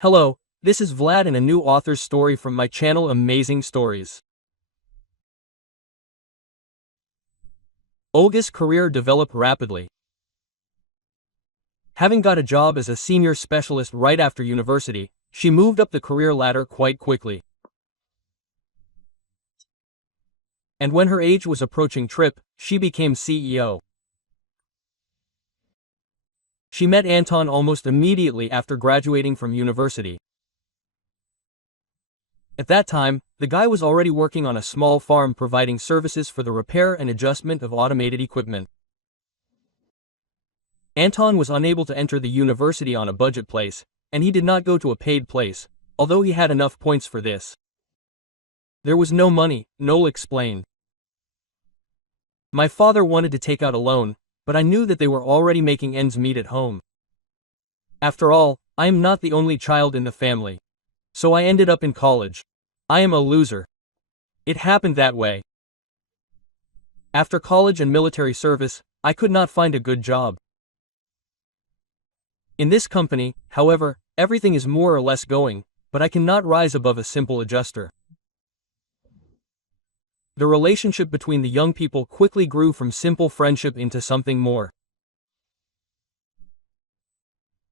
Hello, this is Vlad and a new author's story from my channel Amazing Stories. Olga's career developed rapidly. Having got a job as a senior specialist right after university, she moved up the career ladder quite quickly. And when her age was approaching trip, she became CEO. She met Anton almost immediately after graduating from university. At that time, the guy was already working on a small farm providing services for the repair and adjustment of automated equipment. Anton was unable to enter the university on a budget place, and he did not go to a paid place, although he had enough points for this. There was no money, Noel explained. My father wanted to take out a loan, but I knew that they were already making ends meet at home. After all, I am not the only child in the family. So I ended up in college. I am a loser. It happened that way. After college and military service, I could not find a good job. In this company, however, everything is more or less going, but I cannot rise above a simple adjuster. The relationship between the young people quickly grew from simple friendship into something more.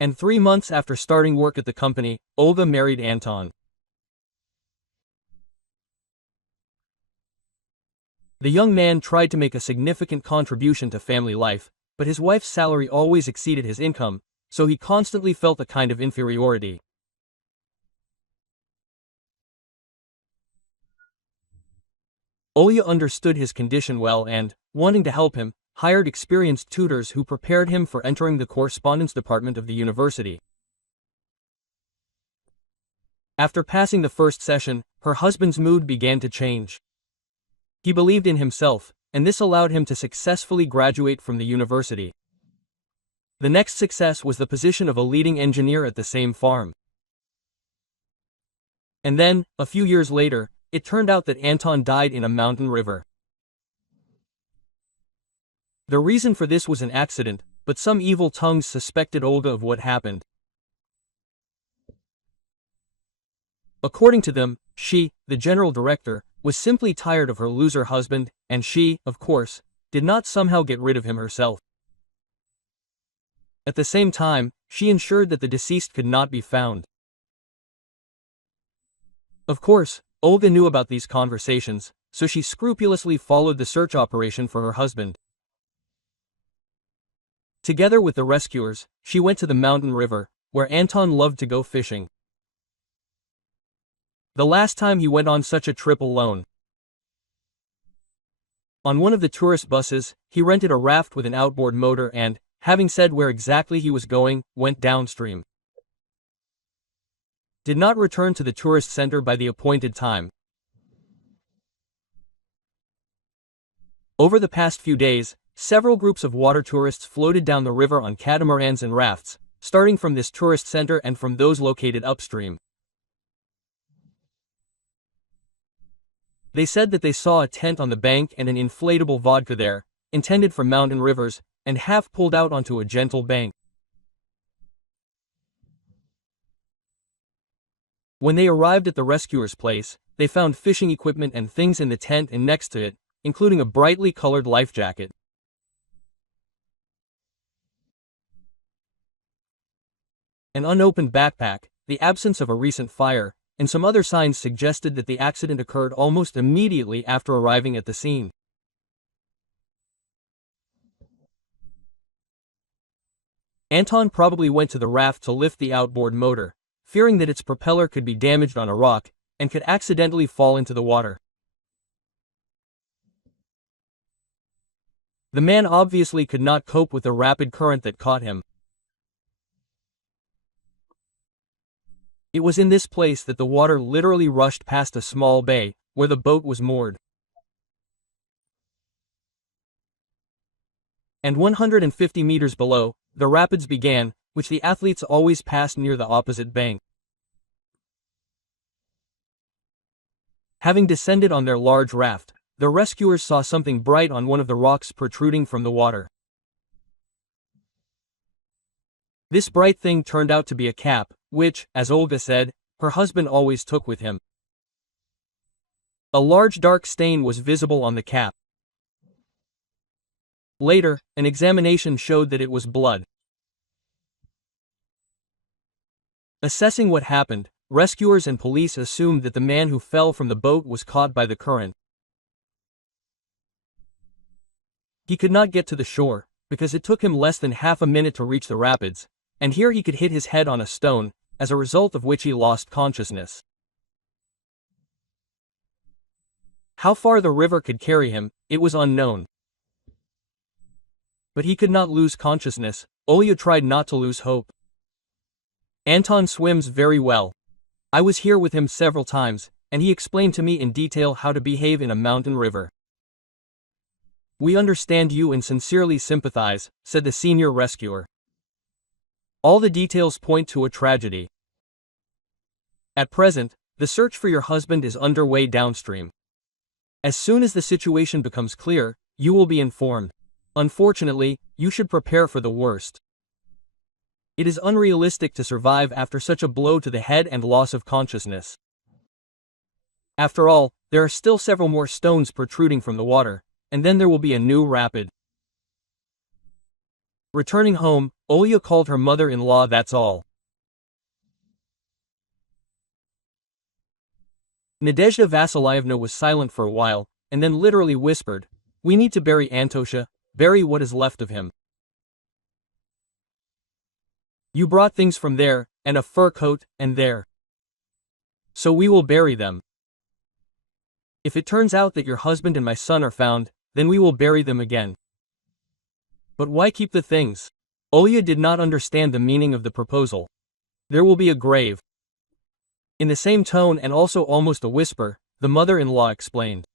And 3 months after starting work at the company, Olga married Anton. The young man tried to make a significant contribution to family life, but his wife's salary always exceeded his income, so he constantly felt a kind of inferiority. Olga understood his condition well and, wanting to help him, hired experienced tutors who prepared him for entering the correspondence department of the university. After passing the first session, her husband's mood began to change. He believed in himself, and this allowed him to successfully graduate from the university. The next success was the position of a leading engineer at the same farm. And then, a few years later, it turned out that Anton died in a mountain river. The reason for this was an accident, but some evil tongues suspected Olga of what happened. According to them, she, the general director, was simply tired of her loser husband, and she, of course, did not somehow get rid of him herself. At the same time, she ensured that the deceased could not be found. Of course, Olga knew about these conversations, so she scrupulously followed the search operation for her husband. Together with the rescuers, she went to the mountain river, where Anton loved to go fishing. The last time he went on such a trip alone. On one of the tourist buses, he rented a raft with an outboard motor and, having said where exactly he was going, went downstream. Did not return to the tourist center by the appointed time. Over the past few days, several groups of water tourists floated down the river on catamarans and rafts, starting from this tourist center and from those located upstream. They said that they saw a tent on the bank and an inflatable vodka there, intended for mountain rivers, and half pulled out onto a gentle bank. When they arrived at the rescuer's place, they found fishing equipment and things in the tent and next to it, including a brightly colored life jacket. An unopened backpack, the absence of a recent fire, and some other signs suggested that the accident occurred almost immediately after arriving at the scene. Anton probably went to the raft to lift the outboard motor, fearing that its propeller could be damaged on a rock, and could accidentally fall into the water. The man obviously could not cope with the rapid current that caught him. It was in this place that the water literally rushed past a small bay, where the boat was moored. And 150 meters below, the rapids began, which the athletes always passed near the opposite bank. Having descended on their large raft, the rescuers saw something bright on one of the rocks protruding from the water. This bright thing turned out to be a cap, which, as Olga said, her husband always took with him. A large dark stain was visible on the cap. Later, an examination showed that it was blood. Assessing what happened, rescuers and police assumed that the man who fell from the boat was caught by the current. He could not get to the shore, because it took him less than half a minute to reach the rapids, and here he could hit his head on a stone, as a result of which he lost consciousness. How far the river could carry him, it was unknown. But he could not lose consciousness. Olya tried not to lose hope. Anton swims very well. I was here with him several times, and he explained to me in detail how to behave in a mountain river. We understand you and sincerely sympathize, said the senior rescuer. All the details point to a tragedy. At present, the search for your husband is underway downstream. As soon as the situation becomes clear, you will be informed. Unfortunately, you should prepare for the worst. It is unrealistic to survive after such a blow to the head and loss of consciousness. After all, there are still several more stones protruding from the water, and then there will be a new rapid. Returning home, Olya called her mother-in-law. That's all. Nadezhda Vasilyevna was silent for a while, and then literally whispered, "We need to bury Antosha, bury what is left of him. You brought things from there, and a fur coat, and there. So we will bury them. If it turns out that your husband and my son are found, then we will bury them again. But why keep the things?" Olya did not understand the meaning of the proposal. "There will be a grave." In the same tone and also almost a whisper, the mother-in-law explained.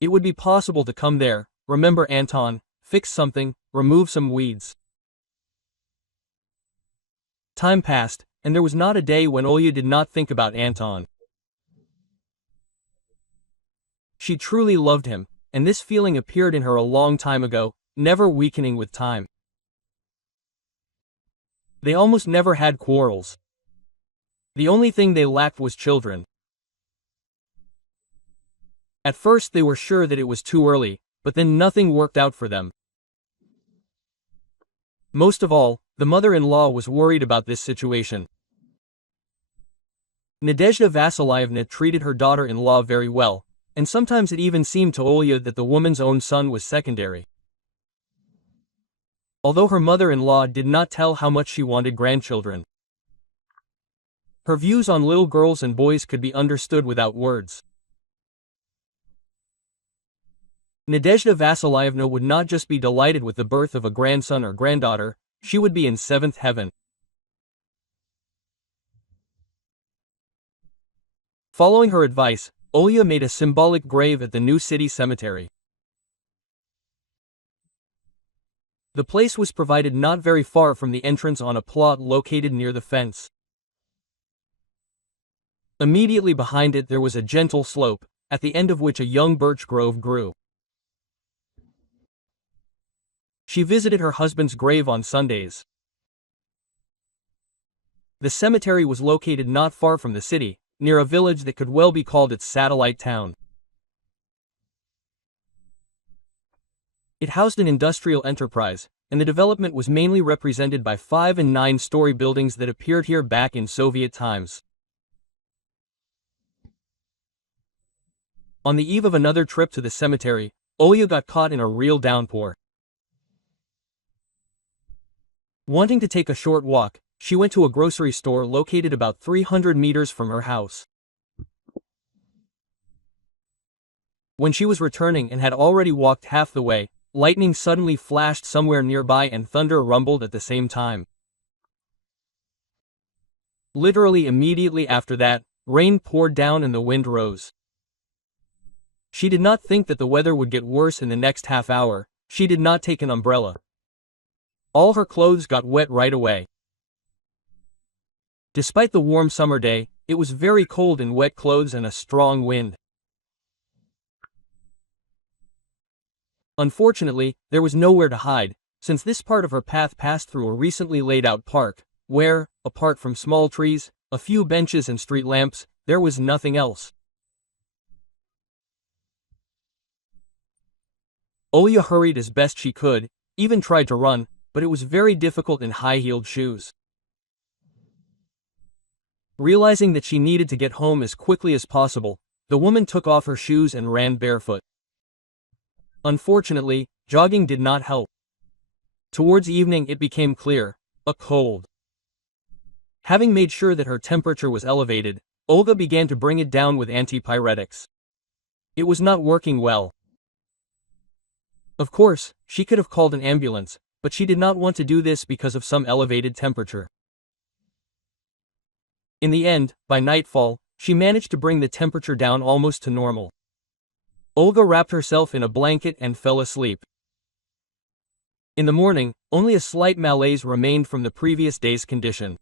It would be possible to come there, remember Anton, fix something, remove some weeds. Time passed, and there was not a day when Olya did not think about Anton. She truly loved him, and this feeling appeared in her a long time ago, never weakening with time. They almost never had quarrels. The only thing they lacked was children. At first they were sure that it was too early, but then nothing worked out for them. Most of all, the mother-in-law was worried about this situation. Nadezhda Vasilyevna treated her daughter-in-law very well, and sometimes it even seemed to Olya that the woman's own son was secondary. Although her mother-in-law did not tell how much she wanted grandchildren. Her views on little girls and boys could be understood without words. Nadezhda Vasilyevna would not just be delighted with the birth of a grandson or granddaughter, she would be in seventh heaven. Following her advice, Olya made a symbolic grave at the new city cemetery. The place was provided not very far from the entrance on a plot located near the fence. Immediately behind it there was a gentle slope, at the end of which a young birch grove grew. She visited her husband's grave on Sundays. The cemetery was located not far from the city, near a village that could well be called its satellite town. It housed an industrial enterprise, and the development was mainly represented by 5- and 9-story buildings that appeared here back in Soviet times. On the eve of another trip to the cemetery, Olya got caught in a real downpour. Wanting to take a short walk, she went to a grocery store located about 300 meters from her house. When she was returning and had already walked half the way, lightning suddenly flashed somewhere nearby and thunder rumbled at the same time. Literally immediately after that, rain poured down and the wind rose. She did not think that the weather would get worse in the next half hour. She did not take an umbrella. All her clothes got wet right away. Despite the warm summer day, it was very cold in wet clothes and a strong wind. Unfortunately, there was nowhere to hide, since this part of her path passed through a recently laid out park, where, apart from small trees, a few benches and street lamps, there was nothing else. Olya hurried as best she could, even tried to run, but it was very difficult in high-heeled shoes. Realizing that she needed to get home as quickly as possible, the woman took off her shoes and ran barefoot. Unfortunately, jogging did not help. Towards evening it became clear, a cold. Having made sure that her temperature was elevated, Olga began to bring it down with antipyretics. It was not working well. Of course, she could have called an ambulance, but she did not want to do this because of some elevated temperature. In the end, by nightfall, she managed to bring the temperature down almost to normal. Olga wrapped herself in a blanket and fell asleep. In the morning, only a slight malaise remained from the previous day's condition.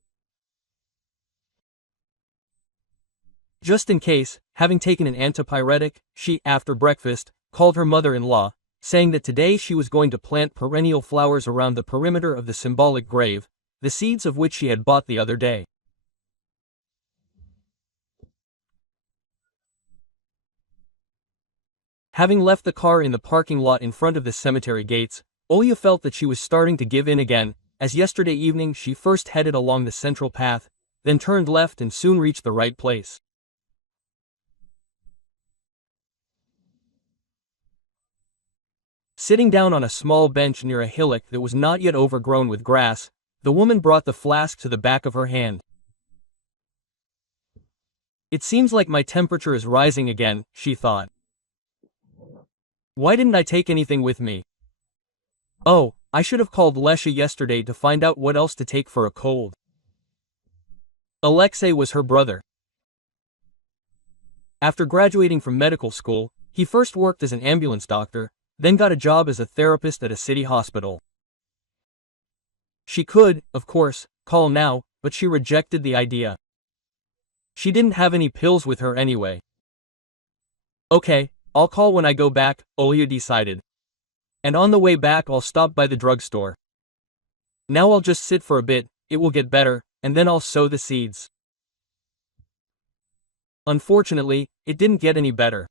Just in case, having taken an antipyretic, she, after breakfast, called her mother-in-law, saying that today she was going to plant perennial flowers around the perimeter of the symbolic grave, the seeds of which she had bought the other day. Having left the car in the parking lot in front of the cemetery gates, Olya felt that she was starting to give in again, as yesterday evening she first headed along the central path, then turned left and soon reached the right place. Sitting down on a small bench near a hillock that was not yet overgrown with grass, the woman brought the flask to the back of her hand. It seems like my temperature is rising again, she thought. Why didn't I take anything with me? Oh, I should have called Lesha yesterday to find out what else to take for a cold. Alexei was her brother. After graduating from medical school, he first worked as an ambulance doctor, then got a job as a therapist at a city hospital. She could, of course, call now, but she rejected the idea. She didn't have any pills with her anyway. Okay, I'll call when I go back, Olya decided. And on the way back I'll stop by the drugstore. Now I'll just sit for a bit, it will get better, and then I'll sow the seeds. Unfortunately, it didn't get any better.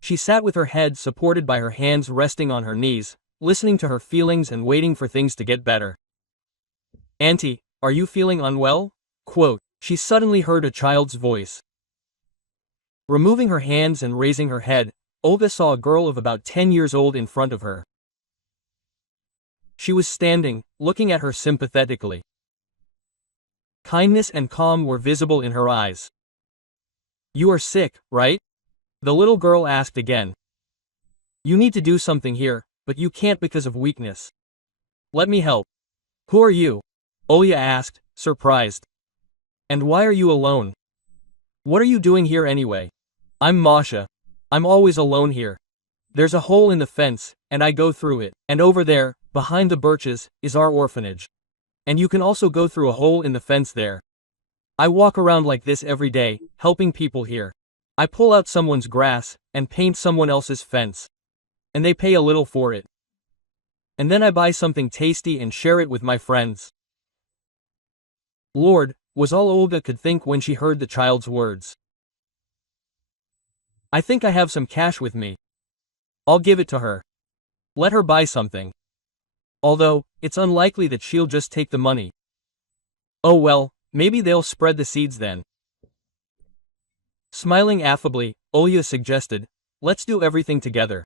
She sat with her head supported by her hands resting on her knees, listening to her feelings and waiting for things to get better. Auntie, are you feeling unwell? Quote, she suddenly heard a child's voice. Removing her hands and raising her head, Olga saw a girl of about 10 years old in front of her. She was standing, looking at her sympathetically. Kindness and calm were visible in her eyes. You are sick, right? The little girl asked again. You need to do something here, but you can't because of weakness. Let me help. Who are you? Olya asked, surprised. And why are you alone? What are you doing here anyway? I'm Masha. I'm always alone here. There's a hole in the fence, and I go through it. And over there, behind the birches, is our orphanage. And you can also go through a hole in the fence there. I walk around like this every day, helping people here. I pull out someone's grass, and paint someone else's fence. And they pay a little for it. And then I buy something tasty and share it with my friends. Lord, was all Olga could think when she heard the child's words. I think I have some cash with me. I'll give it to her. Let her buy something. Although, it's unlikely that she'll just take the money. Oh well, maybe they'll spread the seeds then. Smiling affably, Olya suggested, let's do everything together.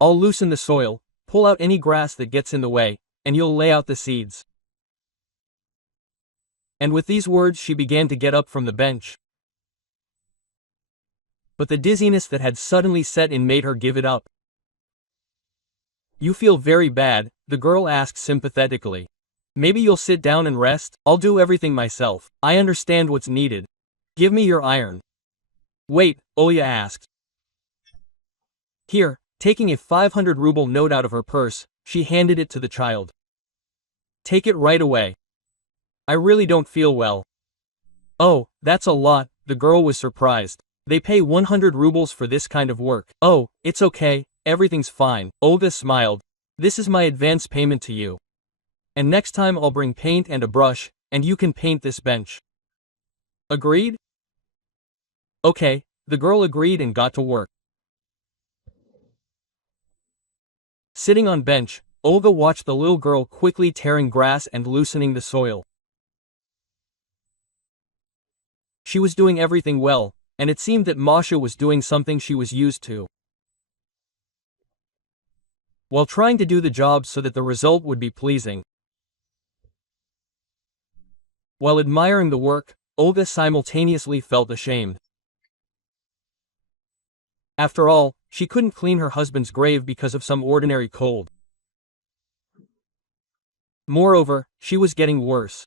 I'll loosen the soil, pull out any grass that gets in the way, and you'll lay out the seeds. And with these words she began to get up from the bench. But the dizziness that had suddenly set in made her give it up. You feel very bad, the girl asked sympathetically. Maybe you'll sit down and rest? I'll do everything myself. I understand what's needed. Give me your iron. Wait, Olya asked. Here, taking a 500 ruble note out of her purse, she handed it to the child. Take it right away. I really don't feel well. Oh, that's a lot, the girl was surprised. They pay 100 rubles for this kind of work. Oh, it's okay, everything's fine. Olga smiled. This is my advance payment to you. And next time I'll bring paint and a brush, and you can paint this bench. Agreed? Okay, the girl agreed and got to work. Sitting on bench, Olga watched the little girl quickly tearing grass and loosening the soil. She was doing everything well, and it seemed that Masha was doing something she was used to. While trying to do the job so that the result would be pleasing. While admiring the work, Olga simultaneously felt ashamed. After all, she couldn't clean her husband's grave because of some ordinary cold. Moreover, she was getting worse.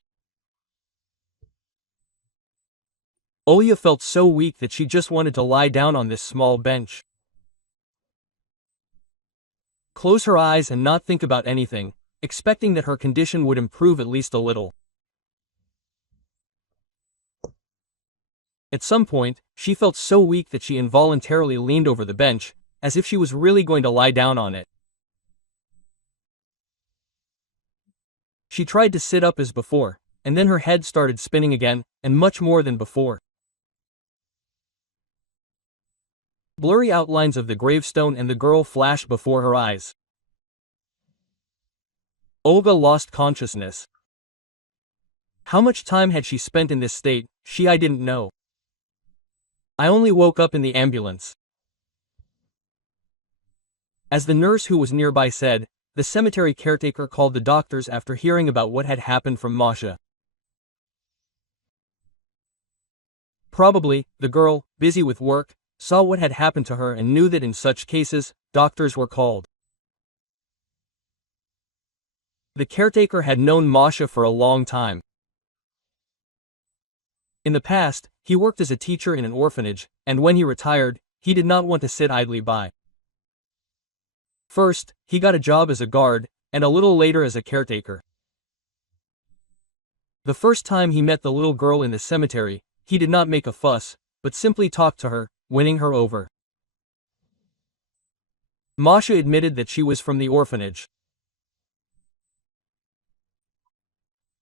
Olga felt so weak that she just wanted to lie down on this small bench. Close her eyes and not think about anything, expecting that her condition would improve at least a little. At some point, she felt so weak that she involuntarily leaned over the bench, as if she was really going to lie down on it. She tried to sit up as before, and then her head started spinning again, and much more than before. Blurry outlines of the gravestone and the girl flashed before her eyes. Olga lost consciousness. How much time had she spent in this state? I didn't know. I only woke up in the ambulance. As the nurse who was nearby said, the cemetery caretaker called the doctors after hearing about what had happened from Masha. Probably, the girl, busy with work, saw what had happened to her and knew that in such cases, doctors were called. The caretaker had known Masha for a long time. In the past, he worked as a teacher in an orphanage, and when he retired, he did not want to sit idly by. First, he got a job as a guard, and a little later as a caretaker. The first time he met the little girl in the cemetery, he did not make a fuss, but simply talked to her, winning her over. Masha admitted that she was from the orphanage.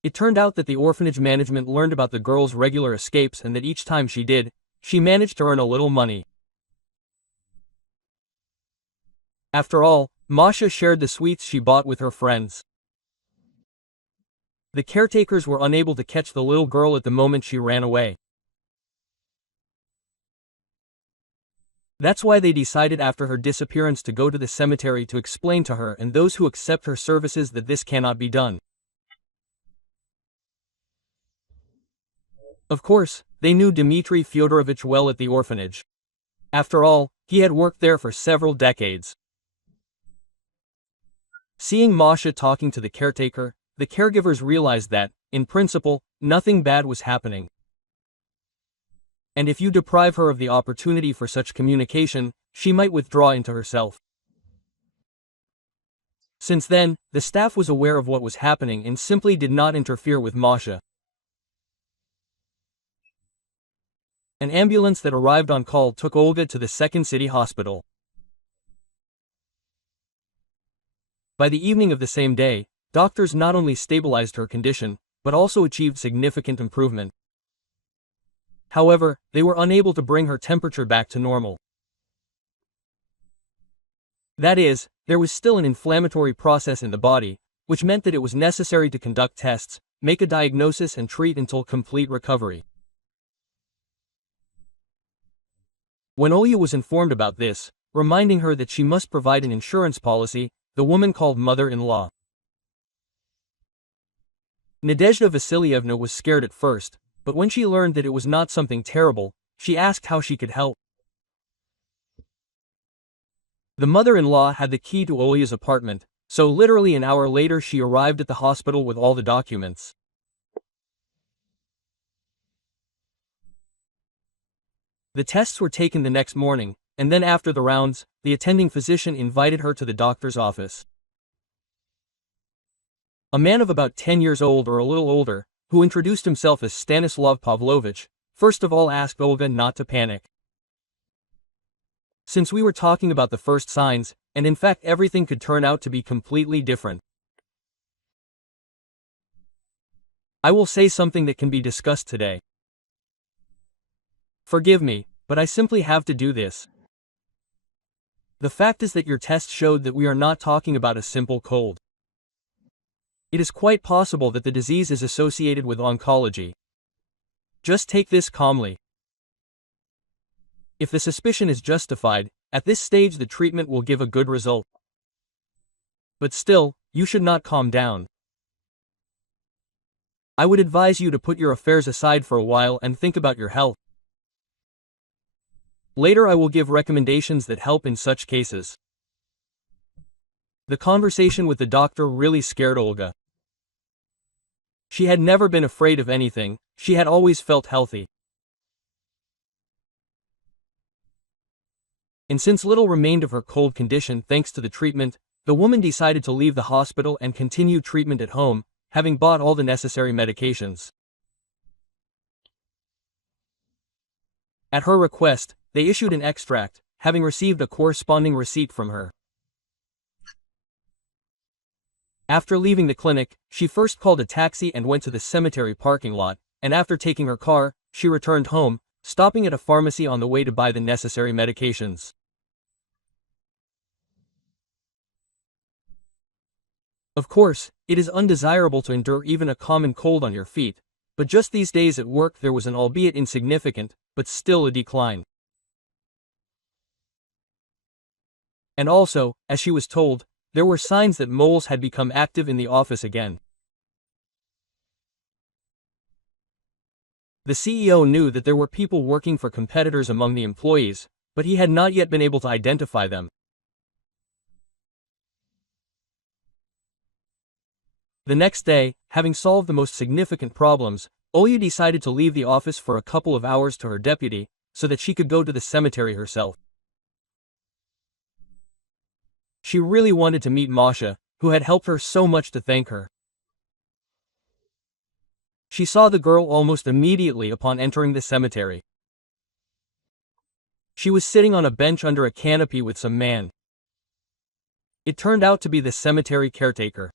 It turned out that the orphanage management learned about the girl's regular escapes and that each time she did, she managed to earn a little money. After all, Masha shared the sweets she bought with her friends. The caretakers were unable to catch the little girl at the moment she ran away. That's why they decided after her disappearance to go to the cemetery to explain to her and those who accept her services that this cannot be done. Of course, they knew Dmitry Fyodorovich well at the orphanage. After all, he had worked there for several decades. Seeing Masha talking to the caretaker, the caregivers realized that, in principle, nothing bad was happening. And if you deprive her of the opportunity for such communication, she might withdraw into herself. Since then, the staff was aware of what was happening and simply did not interfere with Masha. An ambulance that arrived on call took Olga to the second city hospital. By the evening of the same day, doctors not only stabilized her condition, but also achieved significant improvement. However, they were unable to bring her temperature back to normal. That is, there was still an inflammatory process in the body, which meant that it was necessary to conduct tests, make a diagnosis and treat until complete recovery. When Olga was informed about this, reminding her that she must provide an insurance policy, the woman called mother-in-law. Nadezhda Vasilievna was scared at first, but when she learned that it was not something terrible, she asked how she could help. The mother-in-law had the key to Olga's apartment, so literally an hour later she arrived at the hospital with all the documents. The tests were taken the next morning, and then after the rounds, the attending physician invited her to the doctor's office. A man of about 10 years old or a little older, who introduced himself as Stanislav Pavlovich, first of all asked Olga not to panic. since we were talking about the first signs, and in fact everything could turn out to be completely different. I will say something that can be discussed today. Forgive me, but I simply have to do this. The fact is that your test showed that we are not talking about a simple cold. It is quite possible that the disease is associated with oncology. Just take this calmly. If the suspicion is justified, at this stage the treatment will give a good result. But still, you should not calm down. I would advise you to put your affairs aside for a while and think about your health. Later I will give recommendations that help in such cases. The conversation with the doctor really scared Olga. She had never been afraid of anything, she had always felt healthy. And since little remained of her cold condition thanks to the treatment, the woman decided to leave the hospital and continue treatment at home, having bought all the necessary medications. At her request, they issued an extract, having received a corresponding receipt from her. After leaving the clinic, she first called a taxi and went to the cemetery parking lot, and after taking her car, she returned home, stopping at a pharmacy on the way to buy the necessary medications. Of course, it is undesirable to endure even a common cold on your feet, but just these days at work there was an albeit insignificant, but still a decline. And also, as she was told, there were signs that moles had become active in the office again. The CEO knew that there were people working for competitors among the employees, but he had not yet been able to identify them. The next day, having solved the most significant problems, Olya decided to leave the office for a couple of hours to her deputy, so that she could go to the cemetery herself. She really wanted to meet Masha, who had helped her so much, to thank her. She saw the girl almost immediately upon entering the cemetery. She was sitting on a bench under a canopy with some man. It turned out to be the cemetery caretaker.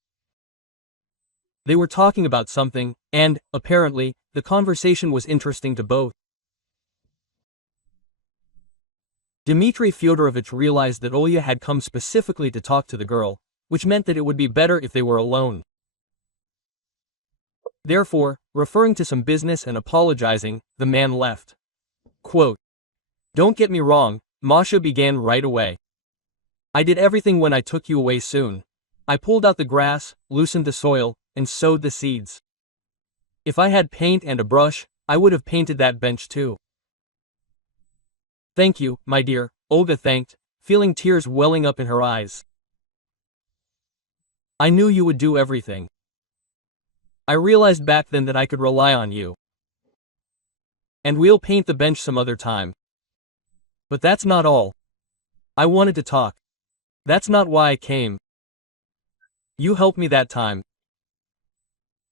They were talking about something, and, apparently, the conversation was interesting to both. Dmitry Fyodorovich realized that Olya had come specifically to talk to the girl, which meant that it would be better if they were alone. Therefore, referring to some business and apologizing, the man left. Quote, "Don't get me wrong," Masha began right away. "I did everything when I took you away soon. I pulled out the grass, loosened the soil, and sowed the seeds. If I had paint and a brush, I would have painted that bench too." "Thank you, my dear," Olga thanked, feeling tears welling up in her eyes. "I knew you would do everything. I realized back then that I could rely on you. And we'll paint the bench some other time. But that's not all. I wanted to talk. That's not why I came. You helped me that time.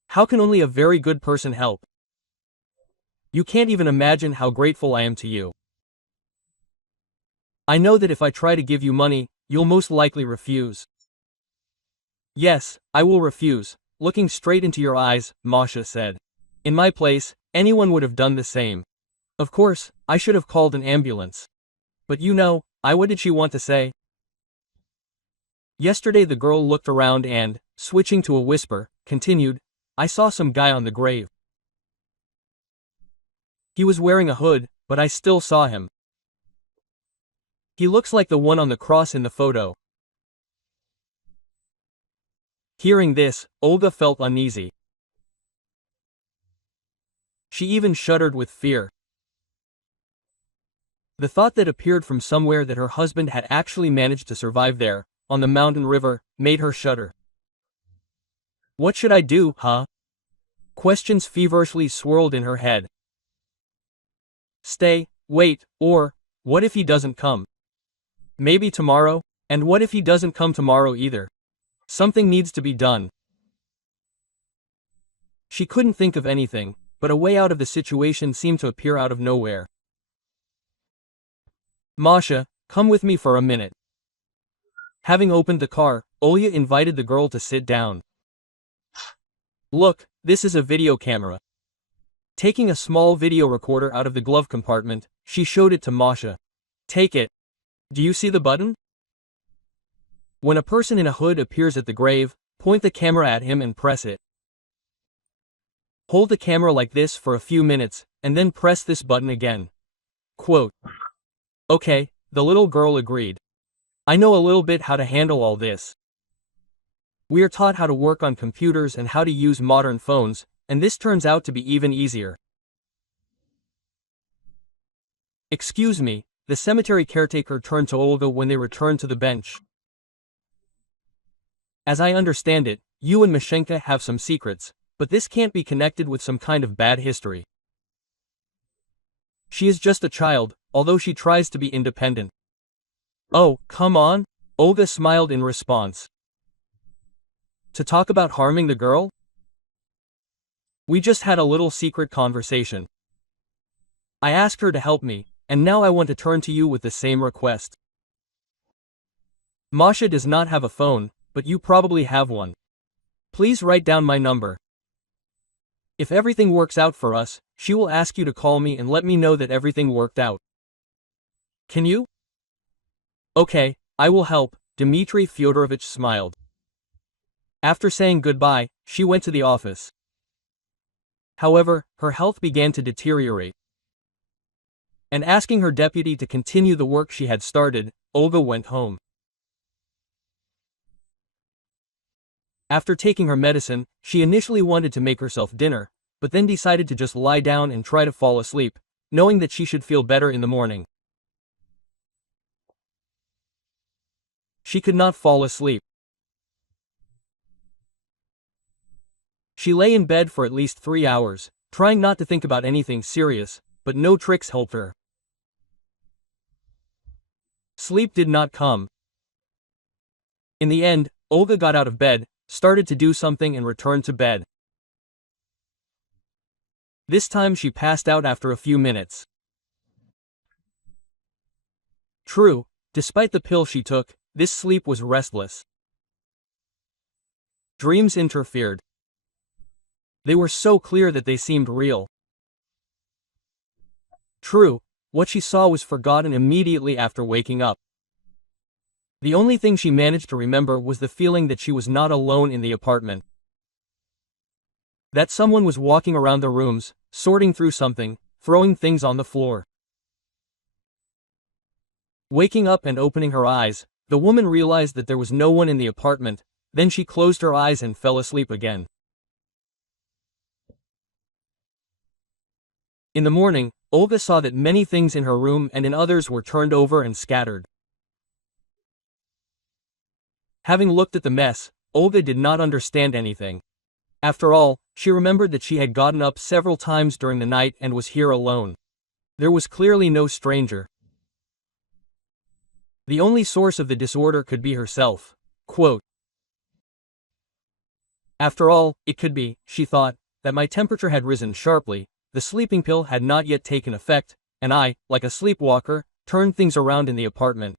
How can only a very good person help? You can't even imagine how grateful I am to you. I know that if I try to give you money, you'll most likely refuse." "Yes, I will refuse," looking straight into your eyes, Masha said. "In my place, anyone would have done the same. Of course, I should have called an ambulance. But you know, what did she want to say?" Yesterday the girl looked around and, switching to a whisper, continued, "I saw some guy on the grave. He was wearing a hood, but I still saw him. He looks like the one on the cross in the photo." Hearing this, Olga felt uneasy. She even shuddered with fear. The thought that appeared from somewhere that her husband had actually managed to survive there, on the mountain river, made her shudder. What should I do, huh? Questions feverishly swirled in her head. Stay, wait, or, what if he doesn't come? Maybe tomorrow? And what if he doesn't come tomorrow either? Something needs to be done. She couldn't think of anything, but a way out of the situation seemed to appear out of nowhere. "Masha, come with me for a minute. Having opened the car, Olga invited the girl to sit down. Look, this is a video camera. Taking a small video recorder out of the glove compartment, she showed it to Masha. Take it. Do you see the button? When a person in a hood appears at the grave, point the camera at him and press it. Hold the camera like this for a few minutes, and then press this button again. Quote. Okay, the little girl agreed. I know a little bit how to handle all this. We are taught how to work on computers and how to use modern phones, and this turns out to be even easier. Excuse me, the cemetery caretaker turned to Olga when they returned to the bench. As I understand it, you and Mashenka have some secrets, but this can't be connected with some kind of bad history. She is just a child, although she tries to be independent. Oh, come on? Olga smiled in response. To talk about harming the girl? We just had a little secret conversation. I asked her to help me, and now I want to turn to you with the same request. Masha does not have a phone, but you probably have one. Please write down my number. If everything works out for us, she will ask you to call me and let me know that everything worked out. Can you? Okay, I will help, Dmitry Fyodorovich smiled. After saying goodbye, she went to the office. However, her health began to deteriorate. And asking her deputy to continue the work she had started, Olga went home. After taking her medicine, she initially wanted to make herself dinner, but then decided to just lie down and try to fall asleep, knowing that she should feel better in the morning. She could not fall asleep. She lay in bed for at least 3 hours, trying not to think about anything serious, but no tricks helped her. Sleep did not come. In the end, Olga got out of bed, started to do something and returned to bed. This time she passed out after a few minutes. True, despite the pill she took, this sleep was restless. Dreams interfered. They were so clear that they seemed real. True, what she saw was forgotten immediately after waking up. The only thing she managed to remember was the feeling that she was not alone in the apartment. That someone was walking around the rooms, sorting through something, throwing things on the floor. Waking up and opening her eyes, the woman realized that there was no one in the apartment, then she closed her eyes and fell asleep again. In the morning, Olga saw that many things in her room and in others were turned over and scattered. Having looked at the mess, Olga did not understand anything. After all, she remembered that she had gotten up several times during the night and was here alone. There was clearly no stranger. The only source of the disorder could be herself. Quote. After all, it could be, she thought, that my temperature had risen sharply, the sleeping pill had not yet taken effect, and I, like a sleepwalker, turned things around in the apartment.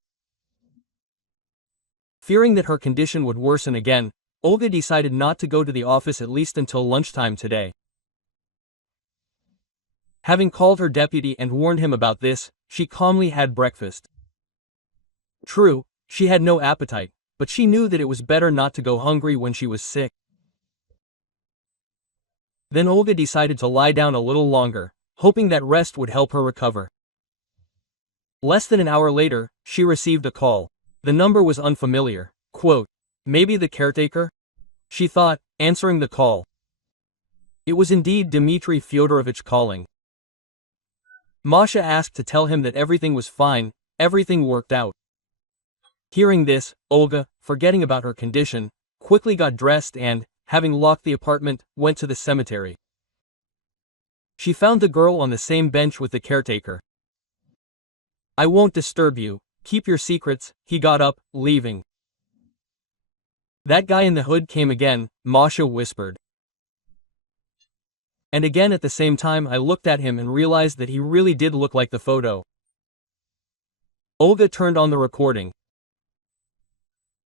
Fearing that her condition would worsen again, Olga decided not to go to the office at least until lunchtime today. Having called her deputy and warned him about this, she calmly had breakfast. True, she had no appetite, but she knew that it was better not to go hungry when she was sick. Then Olga decided to lie down a little longer, hoping that rest would help her recover. Less than an hour later, she received a call. The number was unfamiliar. Quote, maybe the caretaker? She thought, answering the call. It was indeed Dmitry Fyodorovich calling. Masha asked to tell him that everything was fine, everything worked out. Hearing this, Olga, forgetting about her condition, quickly got dressed and, having locked the apartment, went to the cemetery. She found the girl on the same bench with the caretaker. I won't disturb you, keep your secrets, he got up, leaving. That guy in the hood came again, Masha whispered. And again at the same time I looked at him and realized that he really did look like the photo. Olga turned on the recording.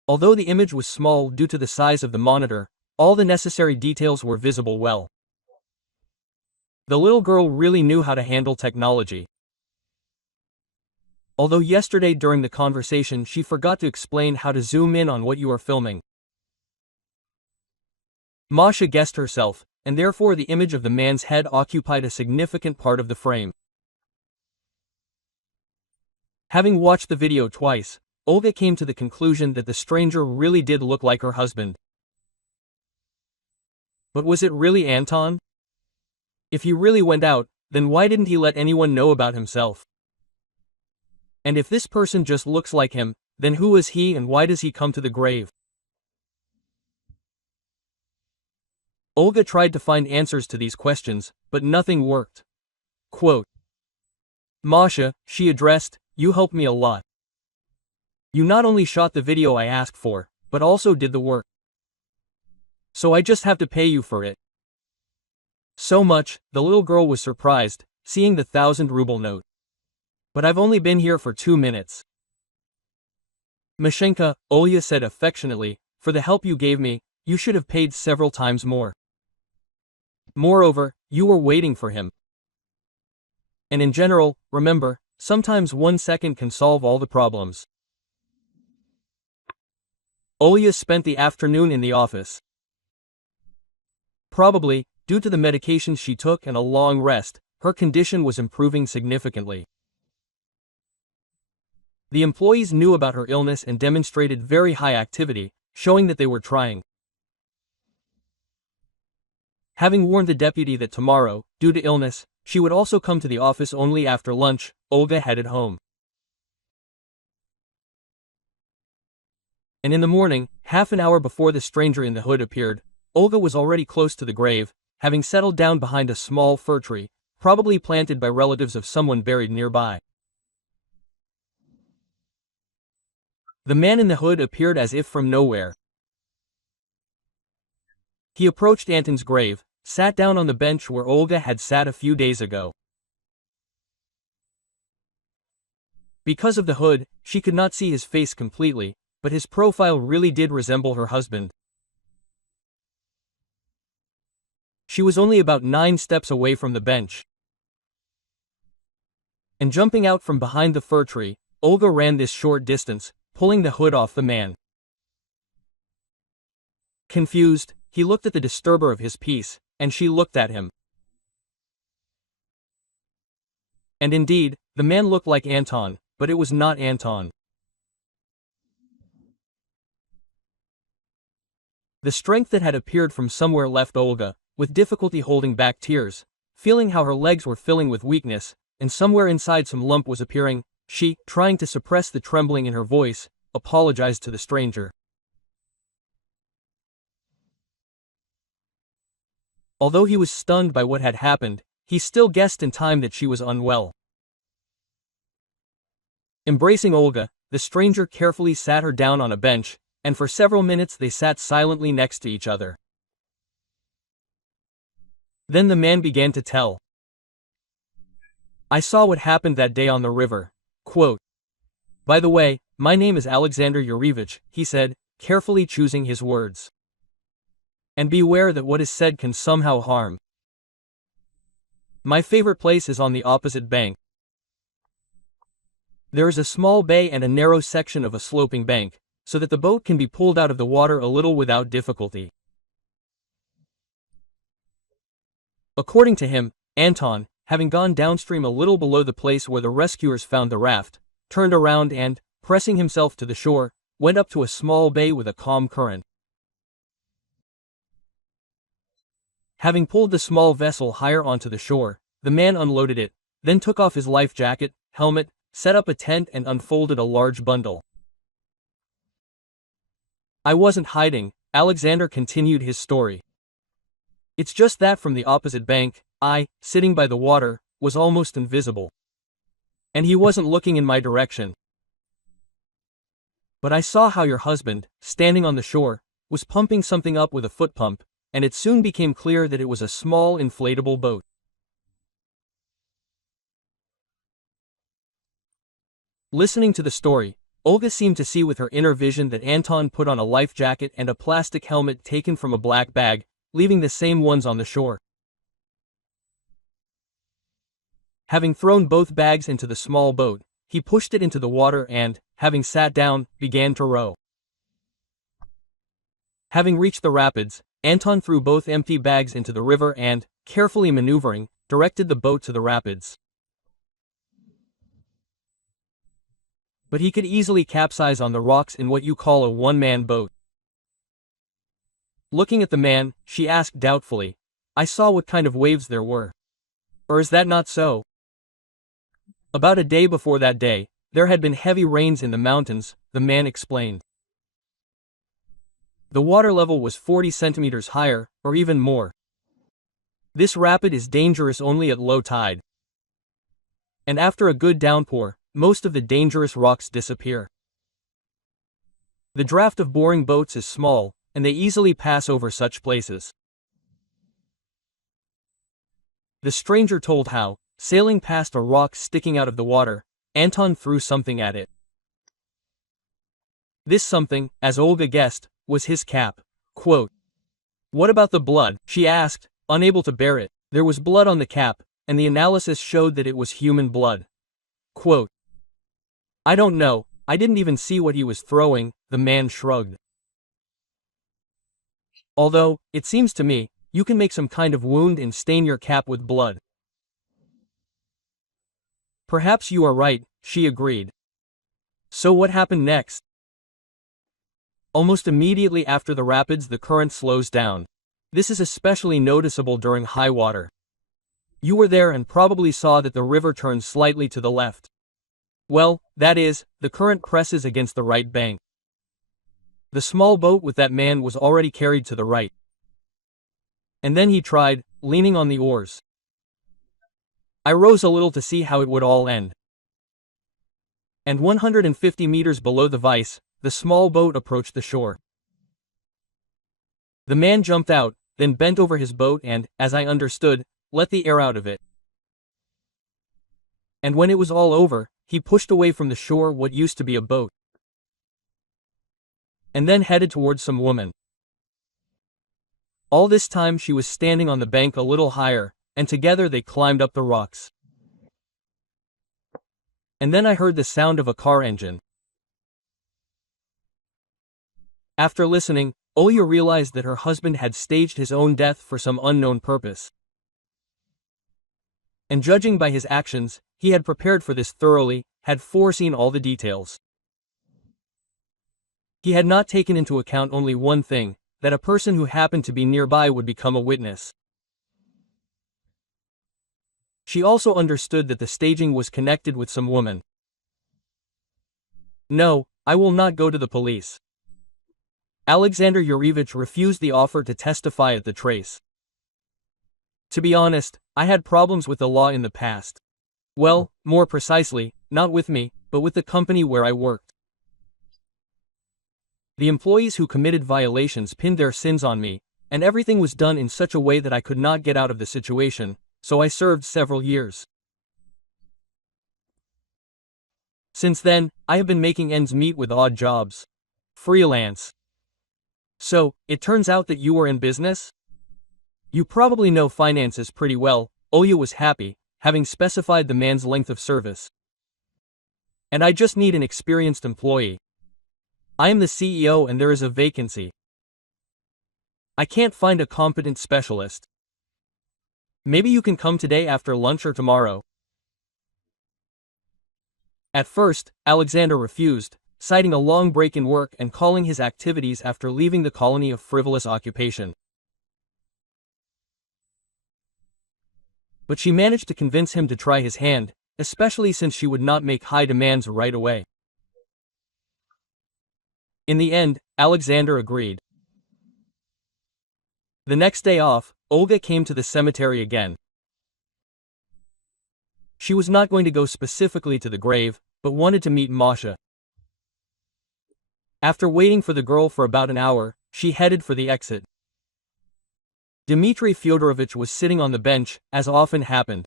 Although the image was small due to the size of the monitor, all the necessary details were visible well. The little girl really knew how to handle technology. Although yesterday during the conversation she forgot to explain how to zoom in on what you are filming. Masha guessed herself, and therefore the image of the man's head occupied a significant part of the frame. Having watched the video twice, Olga came to the conclusion that the stranger really did look like her husband. But was it really Anton? If he really went out, then why didn't he let anyone know about himself? And if this person just looks like him, then who is he and why does he come to the grave? Olga tried to find answers to these questions, but nothing worked. Quote, Masha, she addressed, you helped me a lot. You not only shot the video I asked for, but also did the work. So I just have to pay you for it. So much, the little girl was surprised, seeing the 1,000-ruble note. But I've only been here for 2 minutes. Mashenka, Olya said affectionately, for the help you gave me, you should have paid several times more. Moreover, you were waiting for him. And in general, remember, sometimes 1 second can solve all the problems. Olya spent the afternoon in the office. Probably, due to the medications she took and a long rest, her condition was improving significantly. The employees knew about her illness and demonstrated very high activity, showing that they were trying. Having warned the deputy that tomorrow, due to illness, she would also come to the office only after lunch, Olga headed home. And in the morning, half an hour before the stranger in the hood appeared, Olga was already close to the grave, having settled down behind a small fir tree, probably planted by relatives of someone buried nearby. The man in the hood appeared as if from nowhere. He approached Anton's grave, sat down on the bench where Olga had sat a few days ago. Because of the hood, she could not see his face completely, but his profile really did resemble her husband. She was only about 9 steps away from the bench. And jumping out from behind the fir tree, Olga ran this short distance, pulling the hood off the man. Confused, he looked at the disturber of his peace, and she looked at him. And indeed, the man looked like Anton, but it was not Anton. The strength that had appeared from somewhere left Olga, with difficulty holding back tears, feeling how her legs were filling with weakness, and somewhere inside some lump was appearing. She, trying to suppress the trembling in her voice, apologized to the stranger. Although he was stunned by what had happened, he still guessed in time that she was unwell. Embracing Olga, the stranger carefully sat her down on a bench, and for several minutes they sat silently next to each other. Then the man began to tell. I saw what happened that day on the river. Quote, By the way, my name is Alexander Yurievich, he said, carefully choosing his words. And beware that what is said can somehow harm. My favorite place is on the opposite bank. There is a small bay and a narrow section of a sloping bank, so that the boat can be pulled out of the water a little without difficulty. According to him, Anton, having gone downstream a little below the place where the rescuers found the raft, turned around and, pressing himself to the shore, went up to a small bay with a calm current. Having pulled the small vessel higher onto the shore, the man unloaded it, then took off his life jacket, helmet, set up a tent and unfolded a large bundle. I wasn't hiding, Alexander continued his story. It's just that from the opposite bank, I, sitting by the water, was almost invisible. And he wasn't looking in my direction. But I saw how your husband, standing on the shore, was pumping something up with a foot pump, and it soon became clear that it was a small inflatable boat. Listening to the story, Olga seemed to see with her inner vision that Anton put on a life jacket and a plastic helmet taken from a black bag, leaving the same ones on the shore. Having thrown both bags into the small boat, he pushed it into the water and, having sat down, began to row. Having reached the rapids, Anton threw both empty bags into the river and, carefully maneuvering, directed the boat to the rapids. But he could easily capsize on the rocks in what you call a one-man boat. Looking at the man, she asked doubtfully, "I saw what kind of waves there were. Or is that not so?" About a day before that day, there had been heavy rains in the mountains, the man explained. The water level was 40 centimeters higher, or even more. This rapid is dangerous only at low tide. And after a good downpour, most of the dangerous rocks disappear. The draft of boring boats is small, and they easily pass over such places. The stranger told how, sailing past a rock sticking out of the water, Anton threw something at it. This something, as Olga guessed, was his cap. Quote, "What about the blood?" she asked, unable to bear it. There was blood on the cap, and the analysis showed that it was human blood. Quote, "I don't know, I didn't even see what he was throwing," the man shrugged. "Although, it seems to me, you can make some kind of wound and stain your cap with blood." "Perhaps you are right," she agreed. So what happened next? Almost immediately after the rapids, the current slows down. This is especially noticeable during high water. You were there and probably saw that the river turns slightly to the left. Well, that is, the current presses against the right bank. The small boat with that man was already carried to the right. And then he tried, leaning on the oars. I rose a little to see how it would all end. And 150 meters below the vice, the small boat approached the shore. The man jumped out, then bent over his boat and, as I understood, let the air out of it. And when it was all over, he pushed away from the shore what used to be a boat. And then headed towards some woman. All this time she was standing on the bank a little higher, and together they climbed up the rocks. And then I heard the sound of a car engine. After listening, Olya realized that her husband had staged his own death for some unknown purpose. And judging by his actions, he had prepared for this thoroughly, had foreseen all the details. He had not taken into account only one thing, that a person who happened to be nearby would become a witness. She also understood that the staging was connected with some woman. "No, I will not go to the police." Alexander Yurievich refused the offer to testify at the trace. "To be honest, I had problems with the law in the past. Well, more precisely, not with me, but with the company where I worked. The employees who committed violations pinned their sins on me, and everything was done in such a way that I could not get out of the situation, so I served several years. Since then, I have been making ends meet with odd jobs. Freelance. So, it turns out that you were in business? You probably know finances pretty well." Olya was happy, having specified the man's length of service. "And I just need an experienced employee. I am the CEO and there is a vacancy. I can't find a competent specialist. Maybe you can come today after lunch or tomorrow." At first, Alexander refused, citing a long break in work and calling his activities after leaving the colony a frivolous occupation. But she managed to convince him to try his hand, especially since she would not make high demands right away. In the end, Alexander agreed. The next day off, Olga came to the cemetery again. She was not going to go specifically to the grave, but wanted to meet Masha. After waiting for the girl for about an hour, she headed for the exit. Dmitry Fyodorovich was sitting on the bench, as often happened.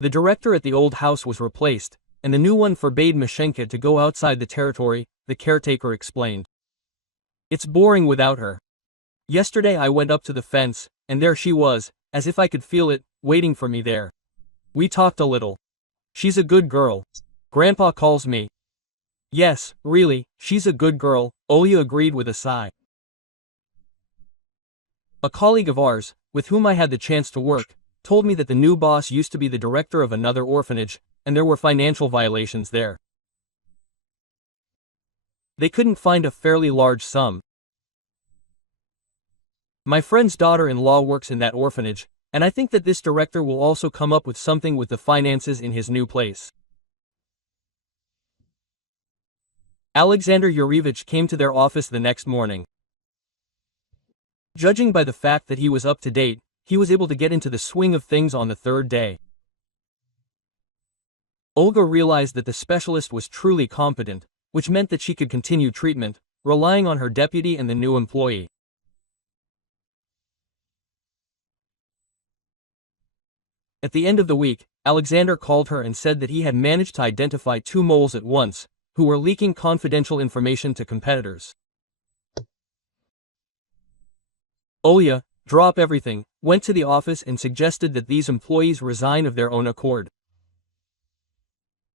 The director at the old house was replaced, and the new one forbade Mashenka to go outside the territory, the caretaker explained. It's boring without her. Yesterday I went up to the fence, and there she was, as if I could feel it, waiting for me there. We talked a little. She's a good girl. Grandpa calls me. Yes, really, she's a good girl, Olya agreed with a sigh. A colleague of ours, with whom I had the chance to work, told me that the new boss used to be the director of another orphanage, and there were financial violations there. They couldn't find a fairly large sum. My friend's daughter-in-law works in that orphanage, and I think that this director will also come up with something with the finances in his new place. Alexander Yurievich came to their office the next morning. Judging by the fact that he was up to date, he was able to get into the swing of things on the third day. Olga realized that the specialist was truly competent, which meant that she could continue treatment, relying on her deputy and the new employee. At the end of the week, Alexander called her and said that he had managed to identify 2 moles at once, who were leaking confidential information to competitors. Olya, drop everything, went to the office and suggested that these employees resign of their own accord.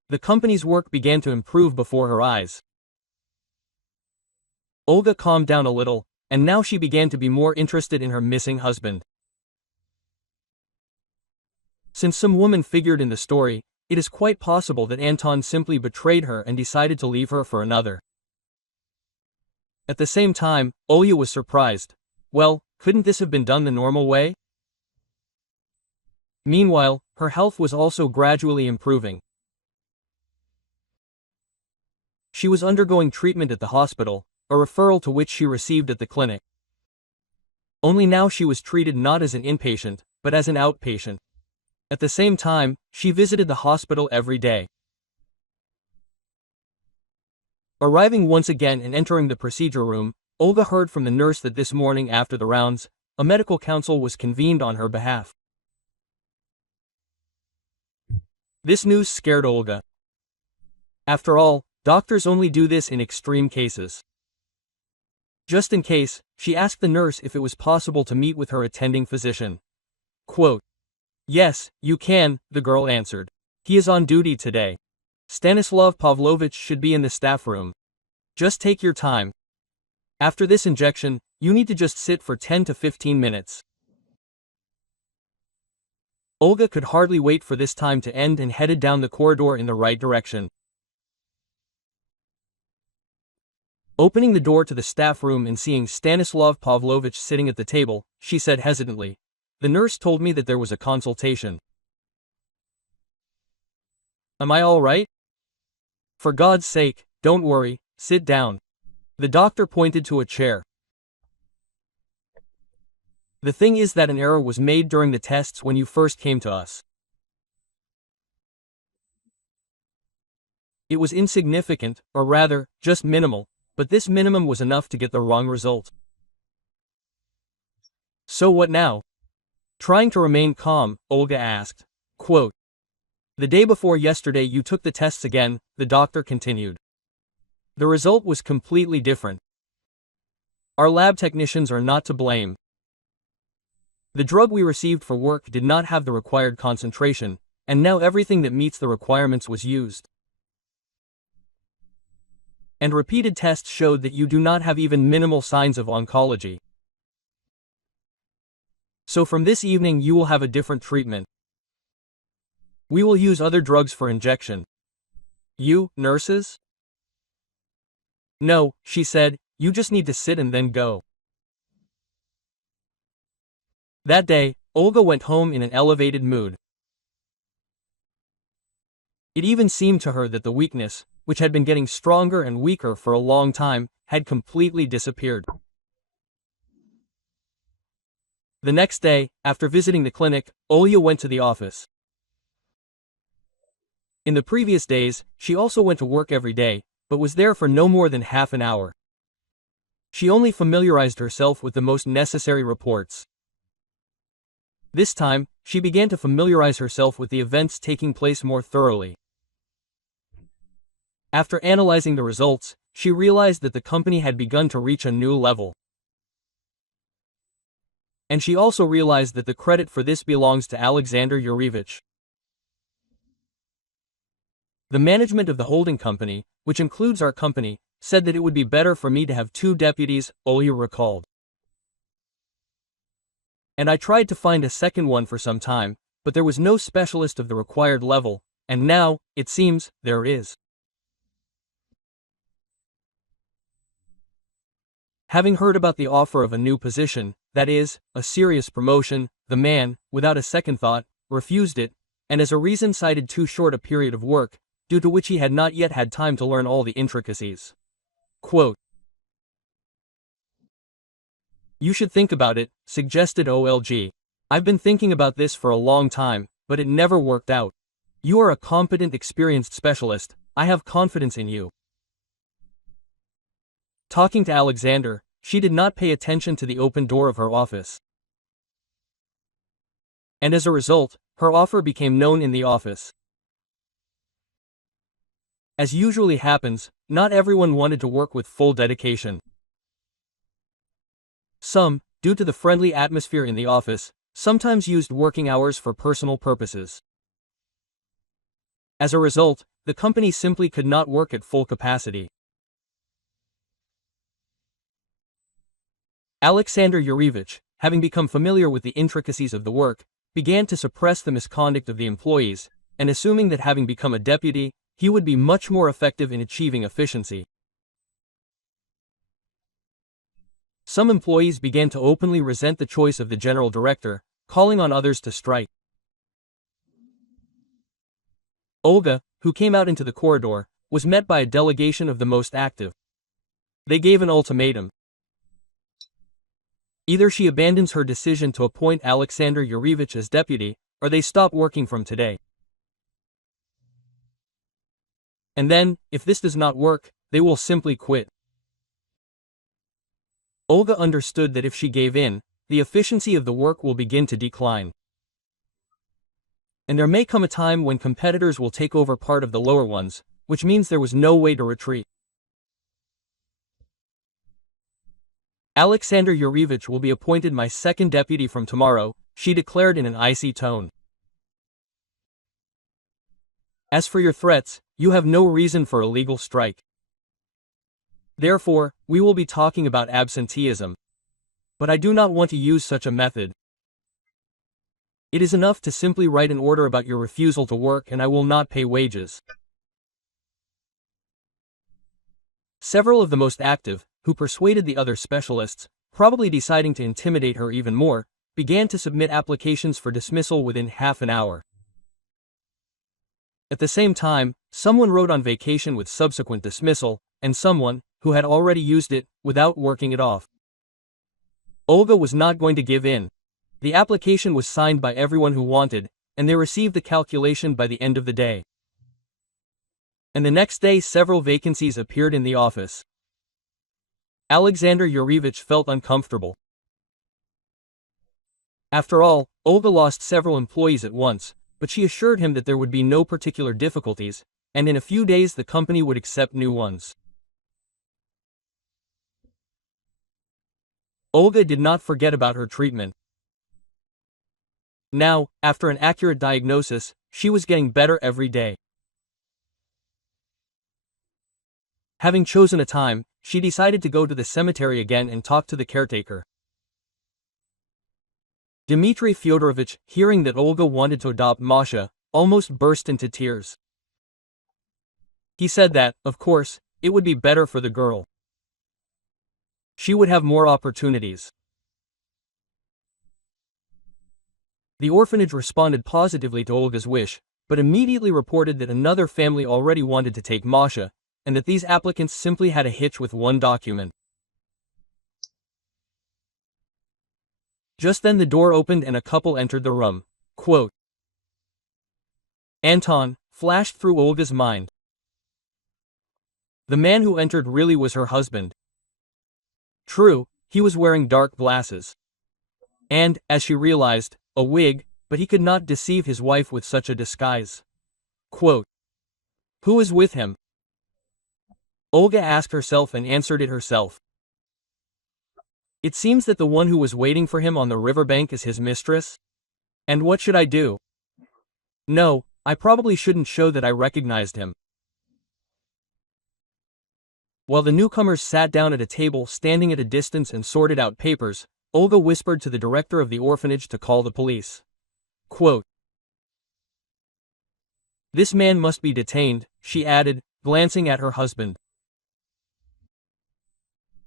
The company's work began to improve before her eyes. Olga calmed down a little, and now she began to be more interested in her missing husband. Since some woman figured in the story, it is quite possible that Anton simply betrayed her and decided to leave her for another. At the same time, Olya was surprised. Well, couldn't this have been done the normal way? Meanwhile, her health was also gradually improving. She was undergoing treatment at the hospital, a referral to which she received at the clinic. Only now she was treated not as an inpatient, but as an outpatient. At the same time, she visited the hospital every day. Arriving once again and entering the procedure room, Olga heard from the nurse that this morning after the rounds, a medical council was convened on her behalf. This news scared Olga. After all, doctors only do this in extreme cases. Just in case, she asked the nurse if it was possible to meet with her attending physician. Quote, "Yes, you can," the girl answered. "He is on duty today. Stanislav Pavlovich should be in the staff room. Just take your time. After this injection, you need to just sit for 10 to 15 minutes." Olga could hardly wait for this time to end and headed down the corridor in the right direction. Opening the door to the staff room and seeing Stanislav Pavlovich sitting at the table, she said hesitantly, "The nurse told me that there was a consultation. Am I all right?" "For God's sake, don't worry, sit down." The doctor pointed to a chair. "The thing is that an error was made during the tests when you first came to us. It was insignificant, or rather, just minimal, but this minimum was enough to get the wrong result." "So what now?" Trying to remain calm, Olga asked. Quote, "The day before yesterday you took the tests again," the doctor continued. "The result was completely different. Our lab technicians are not to blame. The drug we received for work did not have the required concentration, and now everything that meets the requirements was used. And repeated tests showed that you do not have even minimal signs of oncology. So from this evening you will have a different treatment. We will use other drugs for injection." "You, nurses?" "No," she said, "you just need to sit and then go." That day, Olga went home in an elevated mood. It even seemed to her that the weakness, which had been getting stronger and weaker for a long time, had completely disappeared. The next day, after visiting the clinic, Olya went to the office. In the previous days, she also went to work every day, but was there for no more than half an hour. She only familiarized herself with the most necessary reports. This time, she began to familiarize herself with the events taking place more thoroughly. After analyzing the results, she realized that the company had begun to reach a new level. And she also realized that the credit for this belongs to Alexander Yurevich. The management of the holding company, which includes our company, said that it would be better for me to have 2 deputies, Olya recalled. And I tried to find a second one for some time, but there was no specialist of the required level, and now, it seems, there is. Having heard about the offer of a new position, that is, a serious promotion, the man, without a second thought, refused it, and as a reason cited too short a period of work, due to which he had not yet had time to learn all the intricacies. Quote, "You should think about it," suggested OLG. "I've been thinking about this for a long time, but it never worked out. You are a competent, experienced specialist, I have confidence in you." Talking to Alexander, she did not pay attention to the open door of her office. And as a result, her offer became known in the office. As usually happens, not everyone wanted to work with full dedication. Some, due to the friendly atmosphere in the office, sometimes used working hours for personal purposes. As a result, the company simply could not work at full capacity. Alexander Yurevich, having become familiar with the intricacies of the work, began to suppress the misconduct of the employees, and assuming that having become a deputy, he would be much more effective in achieving efficiency. Some employees began to openly resent the choice of the general director, calling on others to strike. Olga, who came out into the corridor, was met by a delegation of the most active. They gave an ultimatum. Either she abandons her decision to appoint Alexander Yurevich as deputy, or they stop working from today. And then, if this does not work, they will simply quit. Olga understood that if she gave in, the efficiency of the work will begin to decline. And there may come a time when competitors will take over part of the lower ones, which means there was no way to retreat. "Alexander Yurevich will be appointed my second deputy from tomorrow," she declared in an icy tone. "As for your threats, you have no reason for a legal strike. Therefore, we will be talking about absenteeism. But I do not want to use such a method. It is enough to simply write an order about your refusal to work and I will not pay wages." Several of the most active, who persuaded the other specialists, probably deciding to intimidate her even more, began to submit applications for dismissal within half an hour. At the same time, someone wrote on vacation with subsequent dismissal, and someone, who had already used it, without working it off. Olga was not going to give in. The application was signed by everyone who wanted, and they received the calculation by the end of the day. And the next day several vacancies appeared in the office. Alexander Yurevich felt uncomfortable. After all, Olga lost several employees at once, but she assured him that there would be no particular difficulties, and in a few days the company would accept new ones. Olga did not forget about her treatment. Now, after an accurate diagnosis, she was getting better every day. Having chosen a time, she decided to go to the cemetery again and talk to the caretaker. Dmitry Fyodorovich, hearing that Olga wanted to adopt Masha, almost burst into tears. He said that, of course, it would be better for the girl. She would have more opportunities. The orphanage responded positively to Olga's wish, but immediately reported that another family already wanted to take Masha, and that these applicants simply had a hitch with one document. Just then the door opened and a couple entered the room. Quote, Anton, flashed through Olga's mind. The man who entered really was her husband. True, he was wearing dark glasses. And, as she realized, a wig, but he could not deceive his wife with such a disguise. Quote, Who is with him? Olga asked herself and answered it herself. It seems that the one who was waiting for him on the riverbank is his mistress? And what should I do? No, I probably shouldn't show that I recognized him. While the newcomers sat down at a table standing at a distance and sorted out papers, Olga whispered to the director of the orphanage to call the police. Quote, "This man must be detained," she added, glancing at her husband.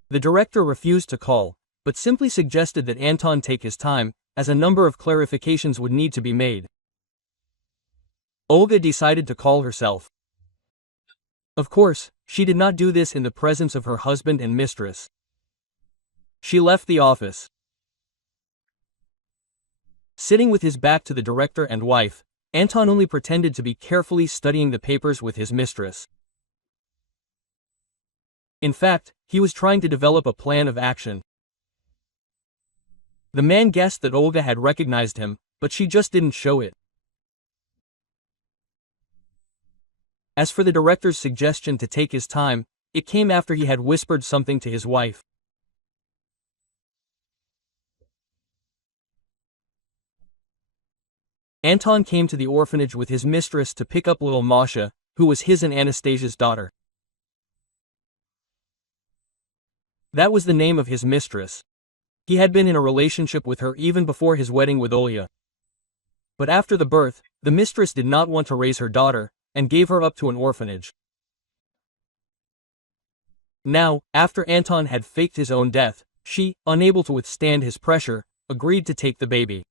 The director refused to call, but simply suggested that Anton take his time, as a number of clarifications would need to be made. Olga decided to call herself. Of course, she did not do this in the presence of her husband and mistress. She left the office. Sitting with his back to the director and wife, Anton only pretended to be carefully studying the papers with his mistress. In fact, he was trying to develop a plan of action. The man guessed that Olga had recognized him, but she just didn't show it. As for the director's suggestion to take his time, it came after he had whispered something to his wife. Anton came to the orphanage with his mistress to pick up little Masha, who was his and Anastasia's daughter. That was the name of his mistress. He had been in a relationship with her even before his wedding with Olya. But after the birth, the mistress did not want to raise her daughter, and gave her up to an orphanage. Now, after Anton had faked his own death, she, unable to withstand his pressure, agreed to take the baby.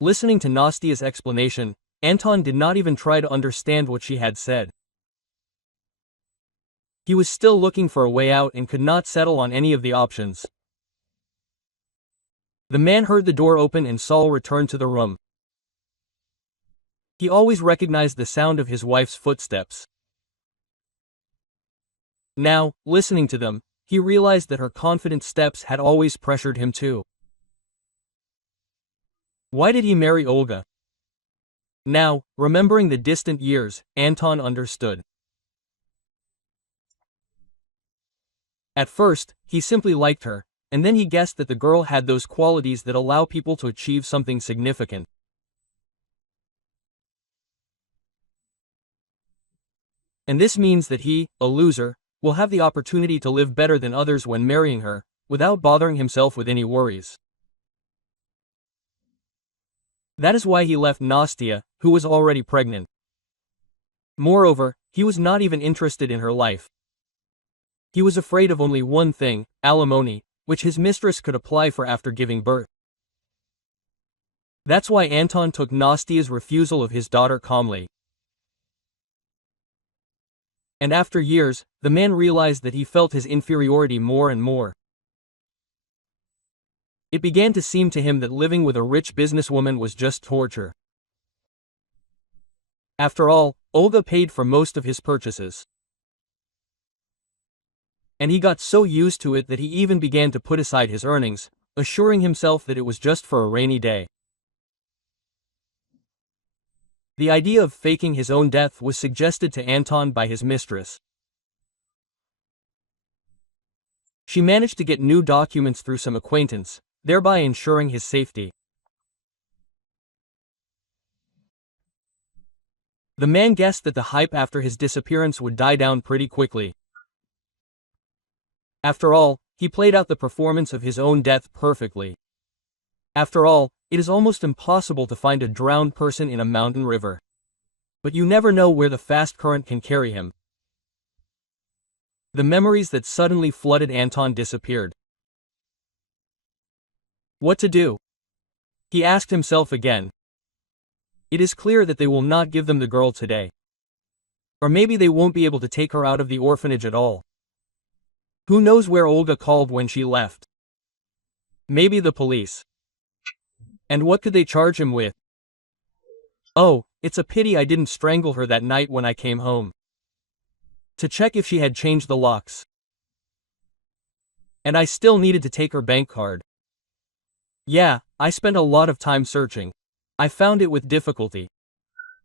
Listening to Nastia's explanation, Anton did not even try to understand what she had said. He was still looking for a way out and could not settle on any of the options. The man heard the door open and Saul returned to the room. He always recognized the sound of his wife's footsteps. Now, listening to them, he realized that her confident steps had always pressured him too. Why did he marry Olga? Now, remembering the distant years, Anton understood. At first, he simply liked her, and then he guessed that the girl had those qualities that allow people to achieve something significant. And this means that he, a loser, will have the opportunity to live better than others when marrying her, without bothering himself with any worries. That is why he left Nastia, who was already pregnant. Moreover, he was not even interested in her life. He was afraid of only one thing, alimony, which his mistress could apply for after giving birth. That's why Anton took Nastia's refusal of his daughter calmly. And after years, the man realized that he felt his inferiority more and more. It began to seem to him that living with a rich businesswoman was just torture. After all, Olga paid for most of his purchases. And he got so used to it that he even began to put aside his earnings, assuring himself that it was just for a rainy day. The idea of faking his own death was suggested to Anton by his mistress. She managed to get new documents through some acquaintance, thereby ensuring his safety. The man guessed that the hype after his disappearance would die down pretty quickly. After all, he played out the performance of his own death perfectly. After all, it is almost impossible to find a drowned person in a mountain river. But you never know where the fast current can carry him. The memories that suddenly flooded Anton disappeared. What to do? He asked himself again. It is clear that they will not give them the girl today. Or maybe they won't be able to take her out of the orphanage at all. Who knows where Olga called when she left? Maybe the police. And what could they charge him with? Oh, it's a pity I didn't strangle her that night when I came home. To check if she had changed the locks. And I still needed to take her bank card. Yeah, I spent a lot of time searching. I found it with difficulty.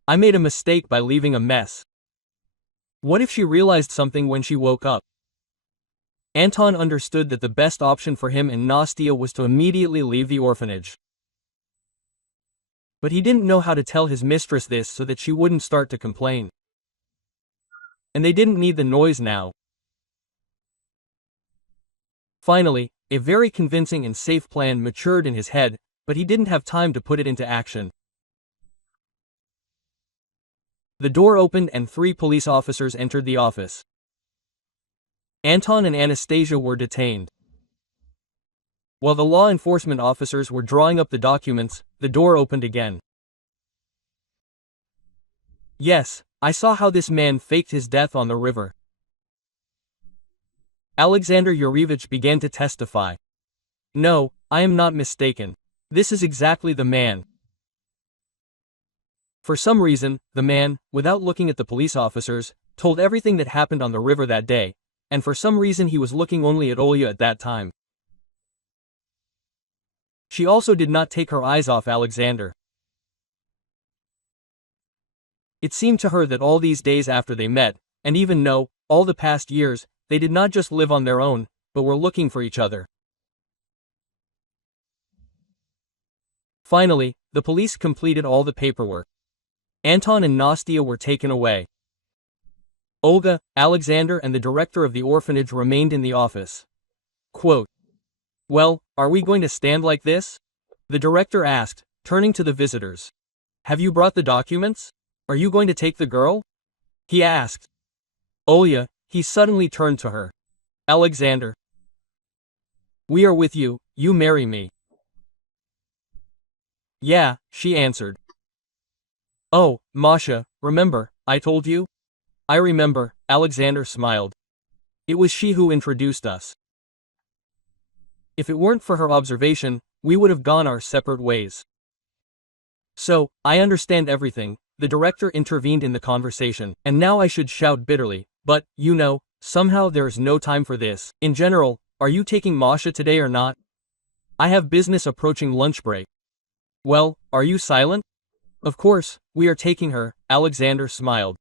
I made a mistake by leaving a mess. What if she realized something when she woke up? Anton understood that the best option for him and Nastia was to immediately leave the orphanage. But he didn't know how to tell his mistress this so that she wouldn't start to complain. And they didn't need the noise now. Finally, a very convincing and safe plan matured in his head, but he didn't have time to put it into action. The door opened and 3 police officers entered the office. Anton and Anastasia were detained. While the law enforcement officers were drawing up the documents, the door opened again. Yes, I saw how this man faked his death on the river. Alexander Yurievich began to testify. No, I am not mistaken. This is exactly the man. For some reason, the man, without looking at the police officers, told everything that happened on the river that day, and for some reason he was looking only at Olya at that time. She also did not take her eyes off Alexander. It seemed to her that all these days after they met, and even all the past years, they did not just live on their own, but were looking for each other. Finally, the police completed all the paperwork. Anton and Nastia were taken away. Olga, Alexander and the director of the orphanage remained in the office. Quote, "Well, are we going to stand like this?" the director asked, turning to the visitors. "Have you brought the documents? Are you going to take the girl?" he asked. Olya, he suddenly turned to her. "Alexander. We are with you, you marry me." "Yeah," she answered. "Oh, Masha, remember, I told you?" "I remember," Alexander smiled. "It was she who introduced us. If it weren't for her observation, we would have gone our separate ways." "So, I understand everything," the director intervened in the conversation, "and now I should shout bitterly, but, somehow there is no time for this. In general, are you taking Masha today or not? I have business approaching lunch break." "Well, are you silent?" "Of course, we are taking her," Alexander smiled.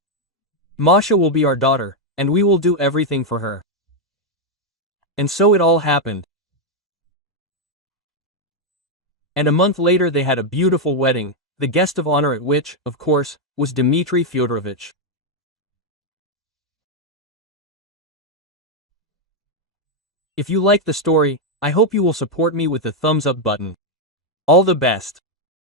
"Masha will be our daughter, and we will do everything for her." And so it all happened. And a month later they had a beautiful wedding, the guest of honor at which, of course, was Dmitry Fyodorovich. If you liked the story, I hope you will support me with the thumbs up button. All the best.